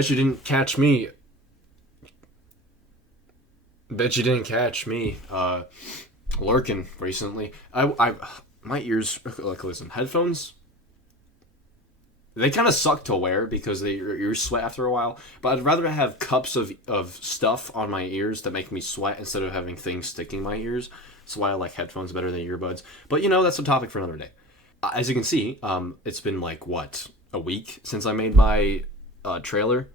Bet you didn't catch me. Bet you didn't catch me lurking recently. My ears. Like, listen, headphones. They kind of suck to wear because your ears sweat after a while. But I'd rather have cups of stuff on my ears that make me sweat instead of having things sticking my ears. That's why I like headphones better than earbuds. But that's a topic for another day. As you can see, it's been like what, a week since I made my trailer,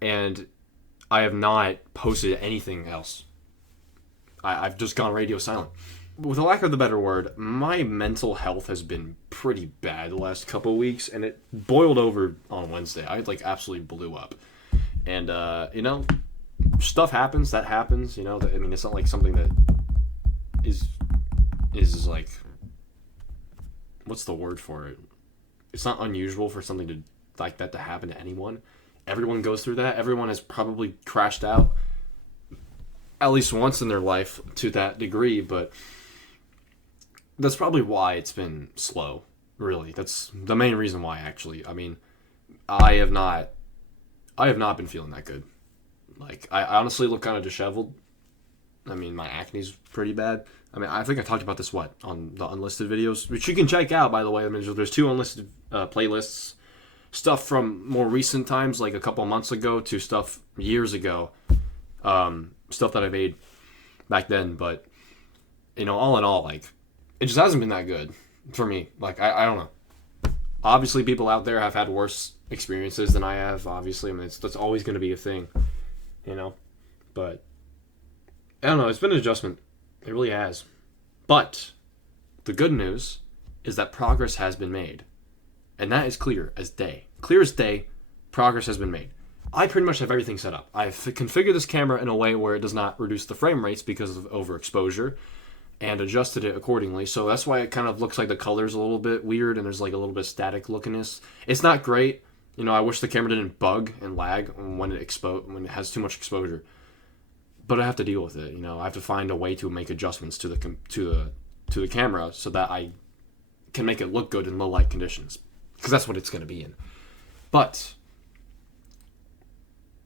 and I have not posted anything else. I've just gone radio silent. With a lack of the better word, my mental health has been pretty bad the last couple of weeks, and it boiled over on Wednesday. I like absolutely blew up, and stuff happens. That happens. It's not like something that is like, what's the word for it? It's not unusual for something to like that to happen to anyone. Everyone goes through that. Everyone has probably crashed out at least once in their life to that degree, but that's probably why it's been slow, really. That's the main reason why, actually. I have not been feeling that good. Like, I honestly look kind of disheveled. My acne's pretty bad. I think I talked about this, on the unlisted videos, which you can check out, by the way. There's 2 unlisted playlists. Stuff from more recent times, like a couple months ago, to stuff years ago. Stuff that I made back then. But, all in all, like, it just hasn't been that good for me. Like, I don't know. Obviously, people out there have had worse experiences than I have, obviously. That's always going to be a thing, But, I don't know. It's been an adjustment. It really has. But the good news is that progress has been made. And that is clear as day. Clear as day, progress has been made. I pretty much have everything set up. I've configured this camera in a way where it does not reduce the frame rates because of overexposure, and adjusted it accordingly. So that's why it kind of looks like the color's a little bit weird and there's like a little bit of static lookiness. It's not great. I wish the camera didn't bug and lag when it has too much exposure. But I have to deal with it. I have to find a way to make adjustments to the camera so that I can make it look good in low light conditions, because that's what it's going to be in. But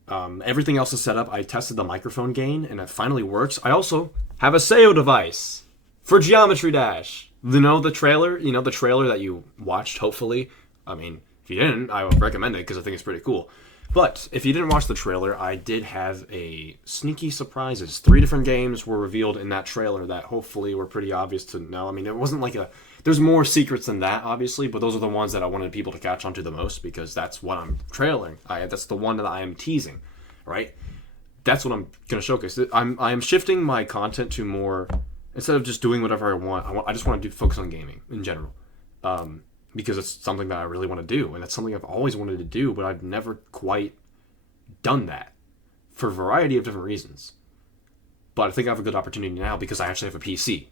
everything else is set up. I tested the microphone gain, and it finally works. I also have a SEO device for Geometry Dash. The trailer? The trailer that you watched, hopefully. If you didn't, I would recommend it because I think it's pretty cool. But if you didn't watch the trailer, I did have a sneaky surprises. 3 different games were revealed in that trailer that hopefully were pretty obvious to know. It wasn't like there's more secrets than that, obviously, but those are the ones that I wanted people to catch on to the most, because that's what I'm trailing. That's the one that I am teasing, right? That's what I'm going to showcase. I am shifting my content to more, instead of just doing whatever I want, I just want to focus on gaming in general. Because it's something that I really want to do, and it's something I've always wanted to do, but I've never quite done that for a variety of different reasons. But I think I have a good opportunity now because I actually have a PC.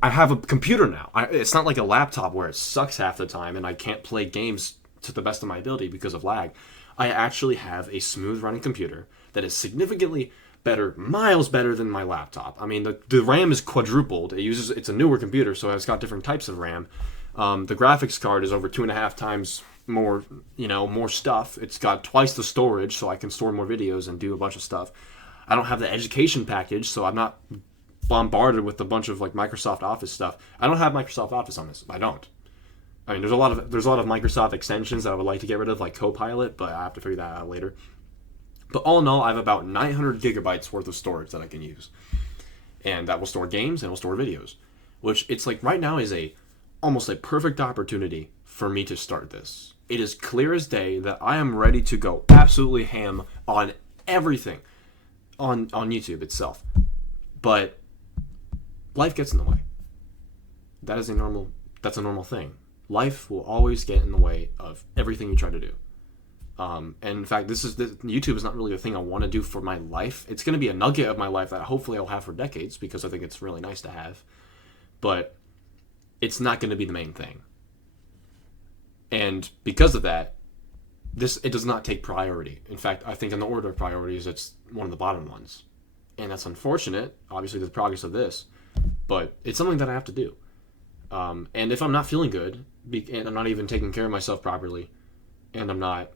I have a computer now. It's not like a laptop where it sucks half the time and I can't play games to the best of my ability because of lag. I actually have a smooth running computer that is significantly better, miles better than my laptop. The RAM is quadrupled. It's a newer computer, so it's got different types of RAM. The graphics card is over 2.5 times more, more stuff. It's got twice the storage, so I can store more videos and do a bunch of stuff. I don't have the education package, so I'm not bombarded with a bunch of like Microsoft Office stuff. I don't have Microsoft Office on this. I don't. There's a lot of Microsoft extensions that I would like to get rid of, like Copilot, but I have to figure that out later. But all in all, I have about 900 gigabytes worth of storage that I can use. And that will store games and will store videos. Which, it's like, right now is almost a perfect opportunity for me to start this. It is clear as day that I am ready to go absolutely ham on everything on YouTube itself. But life gets in the way. That's a normal thing. Life will always get in the way of everything you try to do. And in fact, YouTube is not really a thing I want to do for my life. It's going to be a nugget of my life that hopefully I'll have for decades, because I think it's really nice to have. But it's not going to be the main thing. And because of that, it does not take priority. In fact, I think in the order of priorities, it's one of the bottom ones. And that's unfortunate, obviously, the progress of this. But it's something that I have to do. And if I'm not feeling good, and I'm not even taking care of myself properly, and I'm not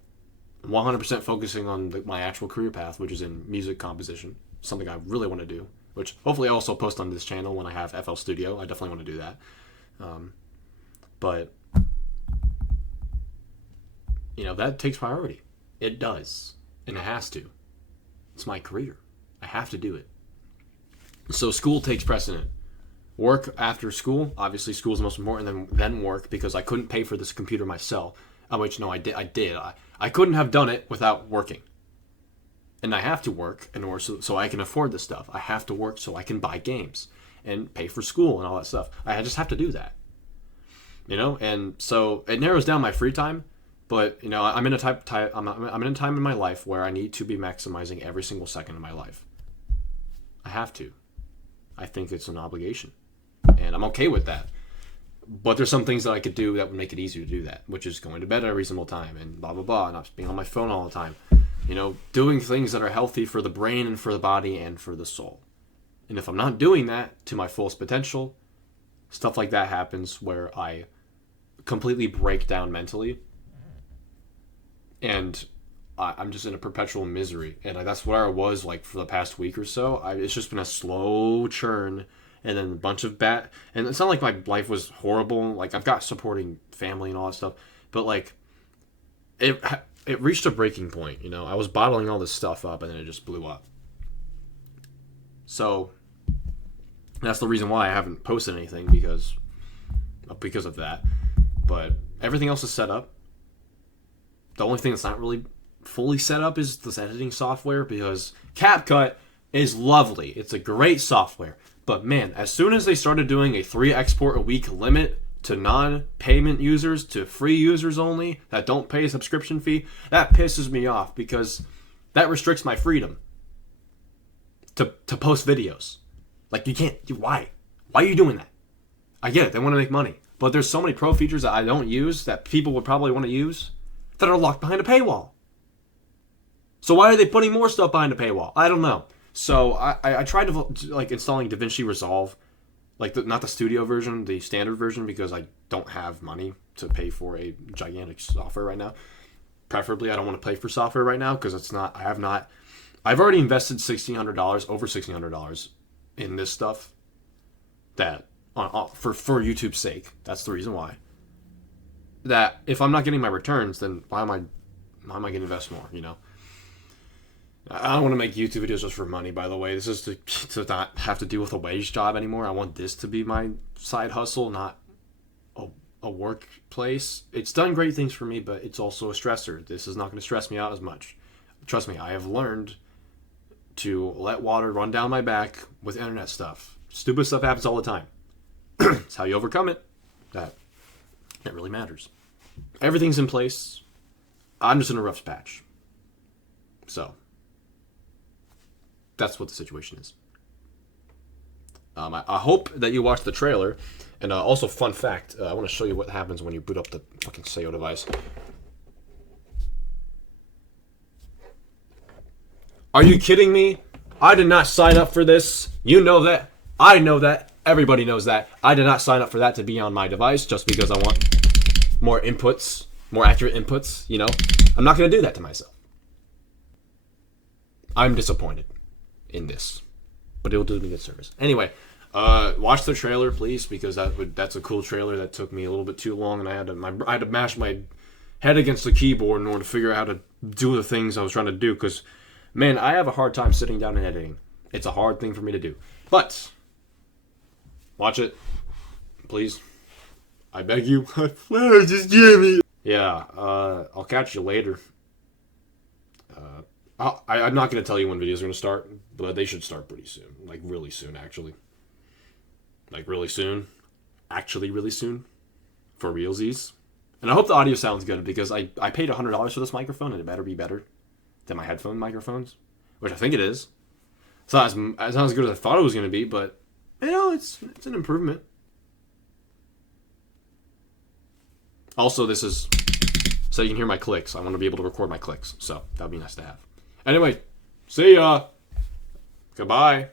100% focusing on my actual career path, which is in music composition, something I really want to do, which hopefully I also post on this channel when I have FL Studio. I definitely want to do that. But, that takes priority. It does. And it has to. It's my career. I have to do it. So school takes precedent. Work after school, obviously school is the most important, then work, because I couldn't pay for this computer myself. Which, no, I did. I couldn't have done it without working. And I have to work in order so I can afford this stuff. I have to work so I can buy games and pay for school and all that stuff. I just have to do that. And so it narrows down my free time. But, I'm in a I'm in a time in my life where I need to be maximizing every single second of my life. I have to. I think it's an obligation. And I'm okay with that. But there's some things that I could do that would make it easier to do that, which is going to bed at a reasonable time and blah, blah, blah, not being on my phone all the time. Doing things that are healthy for the brain and for the body and for the soul. And if I'm not doing that to my fullest potential, stuff like that happens where I completely break down mentally. And I'm just in a perpetual misery. And that's where I was for the past week or so. It's just been a slow churn. And then a bunch of and it's not like my life was horrible. I've got supporting family and all that stuff. But it reached a breaking point. I was bottling all this stuff up and then it just blew up. So that's the reason why I haven't posted anything, because of that. But everything else is set up. The only thing that's not really fully set up is this editing software, because CapCut is lovely. It's a great software. But man, as soon as they started doing a 3 export a week limit to non-payment users, to free users only, that don't pay a subscription fee, that pisses me off, because that restricts my freedom to post videos. You can't. Why? Why are you doing that? I get it. They want to make money. But there's so many pro features that I don't use that people would probably want to use that are locked behind a paywall. So why are they putting more stuff behind a paywall? I don't know. So I tried to installing DaVinci Resolve, not the studio version, the standard version, because I don't have money to pay for a gigantic software right now. Preferably, I don't want to pay for software right now because I've already invested $1,600, over $1,600 in this stuff that for YouTube's sake. That's the reason why. That if I'm not getting my returns, then why am I going to invest more? I don't want to make YouTube videos just for money, by the way. This is to not have to deal with a wage job anymore. I want this to be my side hustle, not a workplace. It's done great things for me, but it's also a stressor. This is not going to stress me out as much. Trust me, I have learned to let water run down my back with internet stuff. Stupid stuff happens all the time. It's how you overcome it. That really matters. Everything's in place. I'm just in a rough patch. So that's what the situation is. I hope that you watched the trailer. And also, fun fact, I want to show you what happens when you boot up the fucking SEO device. Are you kidding me? I did not sign up for this. You know that. I know that. Everybody knows that. I did not sign up for that to be on my device just because I want more inputs, more accurate inputs, I'm not going to do that to myself. I'm disappointed in this, but it will do me good service. Anyway, watch the trailer, please, because that's a cool trailer that took me a little bit too long, and I had to mash my head against the keyboard in order to figure out how to do the things I was trying to do, because, man, I have a hard time sitting down and editing. It's a hard thing for me to do. But watch it, please. I beg you. Just give me. Yeah, I'll catch you later. I'm not going to tell you when videos are going to start, but they should start pretty soon. Really soon, actually. Really soon. Actually, really soon. For realsies. And I hope the audio sounds good, because I paid $100 for this microphone, and it better be better than my headphone microphones, which I think it is. It's not as good as I thought it was going to be, but, it's an improvement. Also, this is so you can hear my clicks. I want to be able to record my clicks, so that would be nice to have. Anyway, see ya. Goodbye.